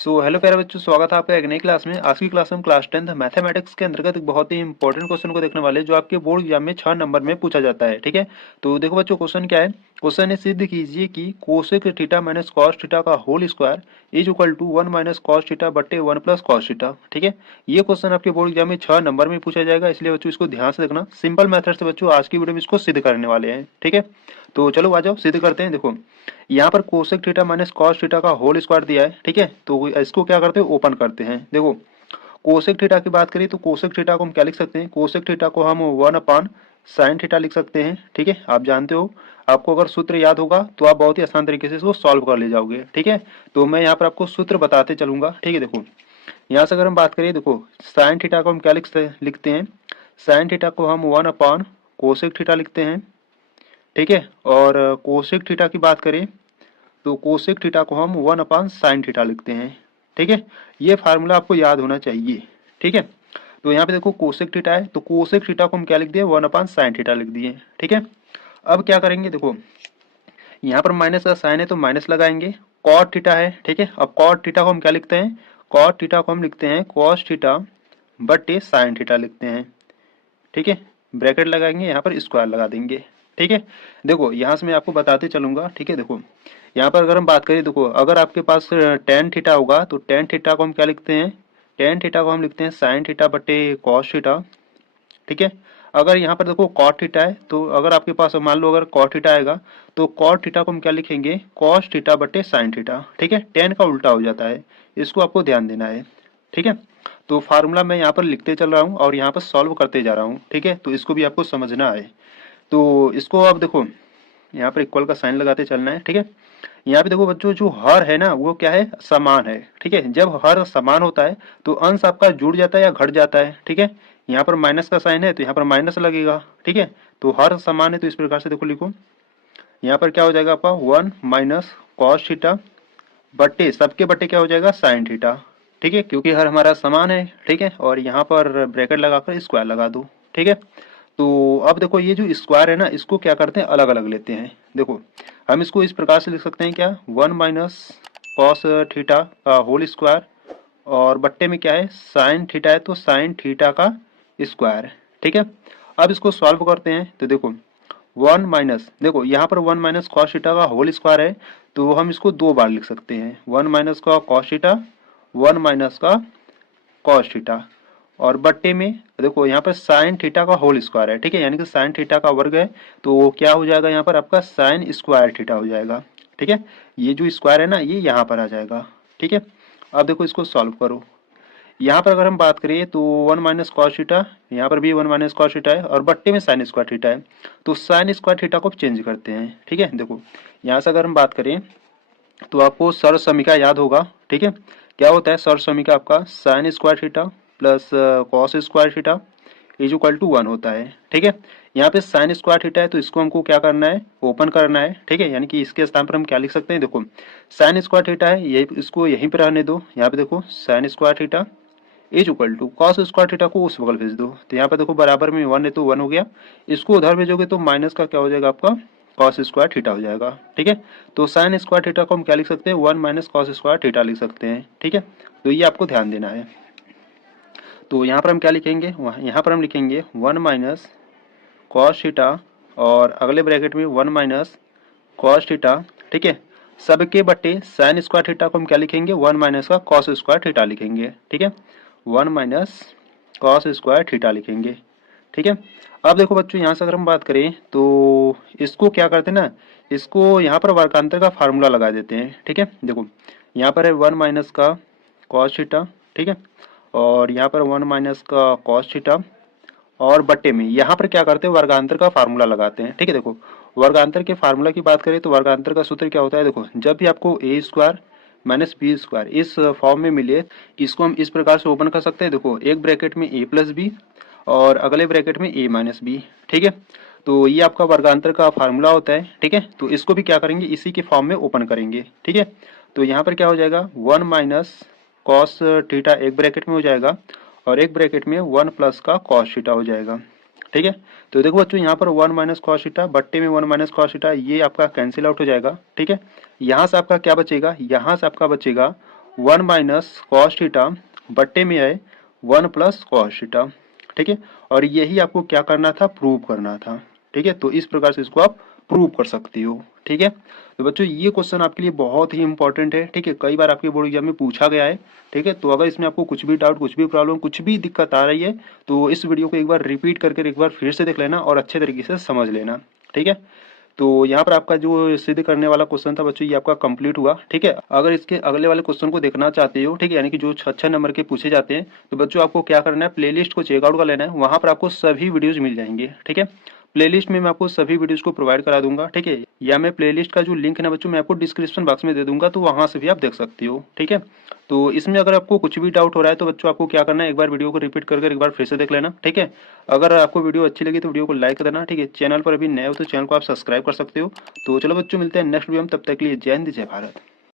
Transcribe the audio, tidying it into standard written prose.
Hello प्यारे बच्चों, स्वागत है आपका एक नई क्लास में। आज की क्लास में हम क्लास 10 मैथमेटिक्स के अंतर्गत एक बहुत ही इंपॉर्टेंट क्वेश्चन को देखने वाले हैं, जो आपके बोर्ड एग्जाम में 6 नंबर में पूछा जाता है। ठीक है, तो देखो बच्चों, क्वेश्चन क्या है। क्वेश्चन है, सिद्ध कीजिए कि cosec theta minus cos theta का whole square is equal to 1 minus cos theta बटे 1 प्लस कॉस थीटा। ठीक है, ये क्वेश्चन आपके बोर्ड एग्जाम में 6 नंबर में पूछा जाएगा, इसलिए बच्चों इसको ध्यान से देखना। सिंपल मेथड से बच्चों आज की वीडियो में इसको सिद्ध करने वाले हैं। ठीक है, तो चलो आ जाओ सिद्ध करते हैं। देखो, यहाँ पर cosec theta minus cos theta का होल स्क्वायर दिया है। ठीक है, तो इसको क्या करते हैं, ओपन करते हैं। देखो, कोसेक थीटा की बात करें तो कोसेक थीटा को हम क्या लिख सकते हैं, कोसेक थीटा को हम 1 अपान साइन थीटा लिख सकते हैं। ठीक है, आप जानते हो, आपको अगर सूत्र याद होगा तो आप बहुत ही आसान तरीके से इसको सॉल्व कर ले जाओगे। ठीक है, तो मैं यहाँ पर आपको सूत्र बताते चलूंगा। ठीक है, देखो यहाँ से अगर हम बात करें, देखो साइन थीटा को हम क्या लिखते हैं, साइन थीटा को हम 1 अपान कोसेक थीटा लिखते हैं। ठीक है, और कोसेक थीटा की बात करें तो कोसेक थीटा को हम 1 अपान साइन थीटा लिखते हैं। ठीक है, ये फार्मूला आपको याद होना चाहिए। ठीक है, तो यहाँ पे देखो कोसेक थीटा है, तो कोसेक थीटा को हम क्या लिख दिए, 1 अपान साइन थीटा लिख दिए। ठीक है, अब क्या करेंगे, देखो यहाँ पर माइनस का साइन है तो माइनस लगाएंगे। कॉट थीटा है, ठीक है, अब कॉट थीटा को हम क्या लिखते हैं, कॉट थीटा को हम लिखते हैं कॉस थीटा बटे साइन थीटा लिखते हैं। ठीक है, ब्रैकेट लगाएंगे, यहाँ पर स्क्वायर लगा देंगे। ठीक है, देखो यहाँ से मैं आपको बताते चलूंगा। ठीक है, देखो यहाँ पर अगर हम बात करें, देखो अगर आपके पास टेन थीटा होगा तो टेन थीटा को हम क्या लिखते हैं, टेन थीटा को हम लिखते हैं साइन थीटा बटे कॉस थीटा। ठीक है, अगर यहाँ पर देखो कॉट थीटा है तो अगर आपके पास मान लो अगर कॉट थीटा आएगा तो कॉट थीटा को हम क्या लिखेंगे, कॉस थीटा बटे साइन थीटा। ठीक है, टेन का उल्टा हो जाता है, इसको आपको ध्यान देना है। ठीक है, तो फार्मूला मैं यहाँ पर लिखते चल रहा हूँ और यहाँ पर सॉल्व करते जा रहा हूँ। ठीक है, तो इसको भी आपको समझना है। तो इसको अब देखो यहाँ पर इक्वल का साइन लगाते चलना है। ठीक है, यहाँ पे देखो बच्चों, जो हर है ना वो क्या है, समान है। ठीक है, जब हर समान होता है तो अंश आपका जुड़ जाता है या घट जाता है। ठीक है, यहाँ पर माइनस का साइन है तो यहाँ पर माइनस लगेगा। ठीक है, तो हर समान है तो इस प्रकार से देखो लिखो, यहाँ पर क्या हो जाएगा आपका 1 माइनस कॉस थीटा बट्टे सबके बट्टे क्या हो जाएगा, साइन थीटा। ठीक है, क्योंकि हर हमारा समान है। ठीक है, और यहाँ पर ब्रैकेट लगाकर स्क्वायर लगा दो। ठीक है, तो अब देखो ये जो स्क्वायर है ना, इसको क्या करते हैं, अलग अलग लेते हैं। देखो हम इसको इस प्रकार से लिख सकते हैं, क्या 1 माइनस कॉस थीटा का होल स्क्वायर, और बट्टे में क्या है, साइन थीटा है तो साइन थीटा का स्क्वायर। ठीक है, अब इसको सॉल्व करते हैं तो देखो 1 माइनस, देखो यहाँ पर 1 माइनस कॉस थीटा का होल स्क्वायर है तो हम इसको दो बार लिख सकते हैं, 1 माइनस का कॉस थीटा, 1 माइनस का कॉस थीटा, और बट्टे में देखो यहाँ पर साइन थीटा का होल स्क्वायर है। ठीक है, यानी कि साइन थीटा का वर्ग है तो क्या हो जाएगा, यहाँ पर आपका साइन स्क्वायर थीटा हो जाएगा। ठीक है, ये जो स्क्वायर है ना ये यहाँ पर आ जाएगा। ठीक है, अब देखो इसको सॉल्व करो। यहाँ पर अगर हम बात करें तो 1 माइनस कॉस थीटा, यहाँ पर भी 1 माइनस कॉस थीटा है और बट्टे में साइन स्क्वायर थीटा है, तो साइन स्क्वायर थीटा को चेंज करते हैं। ठीक है, देखो यहाँ से अगर हम बात करें तो आपको सर्व समीकरण याद होगा। ठीक है, क्या होता है सर्व समीकरण आपका, sine square theta plus cos square theta is equal to 1 होता है। ठीक है, यहाँ पे साइन स्क्वायर थीटा है तो इसको हमको क्या करना है, ओपन करना है। ठीक है, यानी कि इसके स्थान पर हम क्या लिख सकते हैं, देखो साइन स्क्वायर थीटा है, ये इसको यहीं पर रहने दो। यहाँ पे देखो sine square theta is equal to cos square theta को उस बगल भेज दो, तो यहाँ पे देखो बराबर में 1 है तो 1 हो गया, इसको उधर भेजोगे तो माइनस का क्या हो जाएगा, आपका कॉस स्क्वायर थीटा हो जाएगा। ठीक है, तो साइन स्क्वायर थीटा को हम क्या लिख सकते हैं, 1 माइनस कॉस स्क्वायर थीटा लिख सकते हैं। ठीक है, तो ये आपको ध्यान देना है। तो यहाँ पर हम क्या लिखेंगे, यहाँ पर हम लिखेंगे 1 माइनस कॉस थीटा और अगले ब्रैकेट में 1 माइनस कॉस थीटा। ठीक है, सबके बट्टे साइन स्क्वायर थीटा को हम क्या लिखेंगे, 1 माइनस का कॉस स्क्वायर थीटा लिखेंगे। ठीक है, 1 माइनस कॉस स्क्वायर थीटा लिखेंगे। ठीक है, अब देखो बच्चों यहाँ से अगर हम बात करें तो इसको क्या करते हैं ना, इसको यहाँ पर वर्गांतर का फार्मूला लगा देते हैं। ठीक है, देखो यहाँ पर है 1 माइनस का कॉस थीटा। ठीक है, और यहाँ पर 1 माइनस का कॉस थीटा, और बट्टे में यहाँ पर क्या करते हैं, वर्गांतर का फार्मूला लगाते हैं। ठीक है, देखो वर्गांतर के फार्मूला की बात करें तो वर्गांतर का सूत्र क्या होता है, देखो जब भी आपको ए स्क्वायर माइनस बी स्क्वायर इस फॉर्म में मिले, इसको हम इस प्रकार से ओपन कर सकते हैं। देखो एक ब्रैकेट में ए प्लस बी और अगले ब्रैकेट में ए माइनस बी। ठीक है, तो ये आपका वर्गांतर का फार्मूला होता है। ठीक है, तो इसको भी क्या करेंगे, इसी के फॉर्म में ओपन करेंगे। ठीक है, तो यहाँ पर क्या हो जाएगा, 1 माइनस कॉस थीटा एक ब्रैकेट में हो जाएगा और एक ब्रैकेट में 1 प्लस का कॉस थीटा हो जाएगा। ठीक है, तो देखो बच्चों यहाँ पर 1 माइनस कॉस थीटा बट्टे में 1 माइनस कॉस थीटा, ये आपका कैंसिल आउट हो जाएगा। ठीक है, यहाँ से आपका क्या बचेगा, यहाँ से आपका बचेगा 1 माइनस कॉस थीटा बट्टे में है 1 प्लस कॉस थीटा, ठीक है। और यही आपको क्या करना था, प्रूव करना था, ठीक है। तो इस प्रकार से इसको आप प्रूव कर सकती हो, ठीक है। तो बच्चों ये क्वेश्चन आपके लिए बहुत ही इंपॉर्टेंट है, ठीक है। कई बार आपके बोर्ड एग्जाम में पूछा गया है, ठीक है। तो अगर इसमें आपको कुछ भी डाउट, कुछ भी प्रॉब्लम, कुछ भी दिक्कत आ रही है तो इस वीडियो को एक बार रिपीट करके एक बार फिर से देख लेना और अच्छे तरीके से समझ लेना, ठीक है। तो यहाँ पर आपका जो सिद्ध करने वाला क्वेश्चन था बच्चों ये आपका कंप्लीट हुआ, ठीक है। अगर इसके अगले वाले क्वेश्चन को देखना चाहते हो, ठीक है, यानी कि जो 6 नंबर के पूछे जाते हैं, तो बच्चों आपको क्या करना है, प्लेलिस्ट को चेकआउट कर लेना है, वहां पर आपको सभी वीडियोज मिल जाएंगे, ठीक है। प्लेलिस्ट में मैं आपको सभी वीडियोज को प्रोवाइड करा दूंगा, ठीक है। या मैं प्लेलिस्ट का जो लिंक है ना बच्चों मैं आपको डिस्क्रिप्शन बॉक्स में दे दूंगा, तो वहां से भी आप देख सकते हो, ठीक है। तो इसमें अगर आपको कुछ भी डाउट हो रहा है तो बच्चों आपको क्या करना है, एक बार वीडियो को रिपीट करके एक बार फिर से देख लेना, ठीक है। अगर आपको वीडियो अच्छी लगी तो वीडियो को लाइक कर देना, ठीक है। चैनल पर अभी नए हो तो चैनल को आप सब्सक्राइब कर सकते हो। तो चलो बच्चों मिलते हैं नेक्स्ट वीडियो में, तब तक के लिए जय हिंद जय भारत।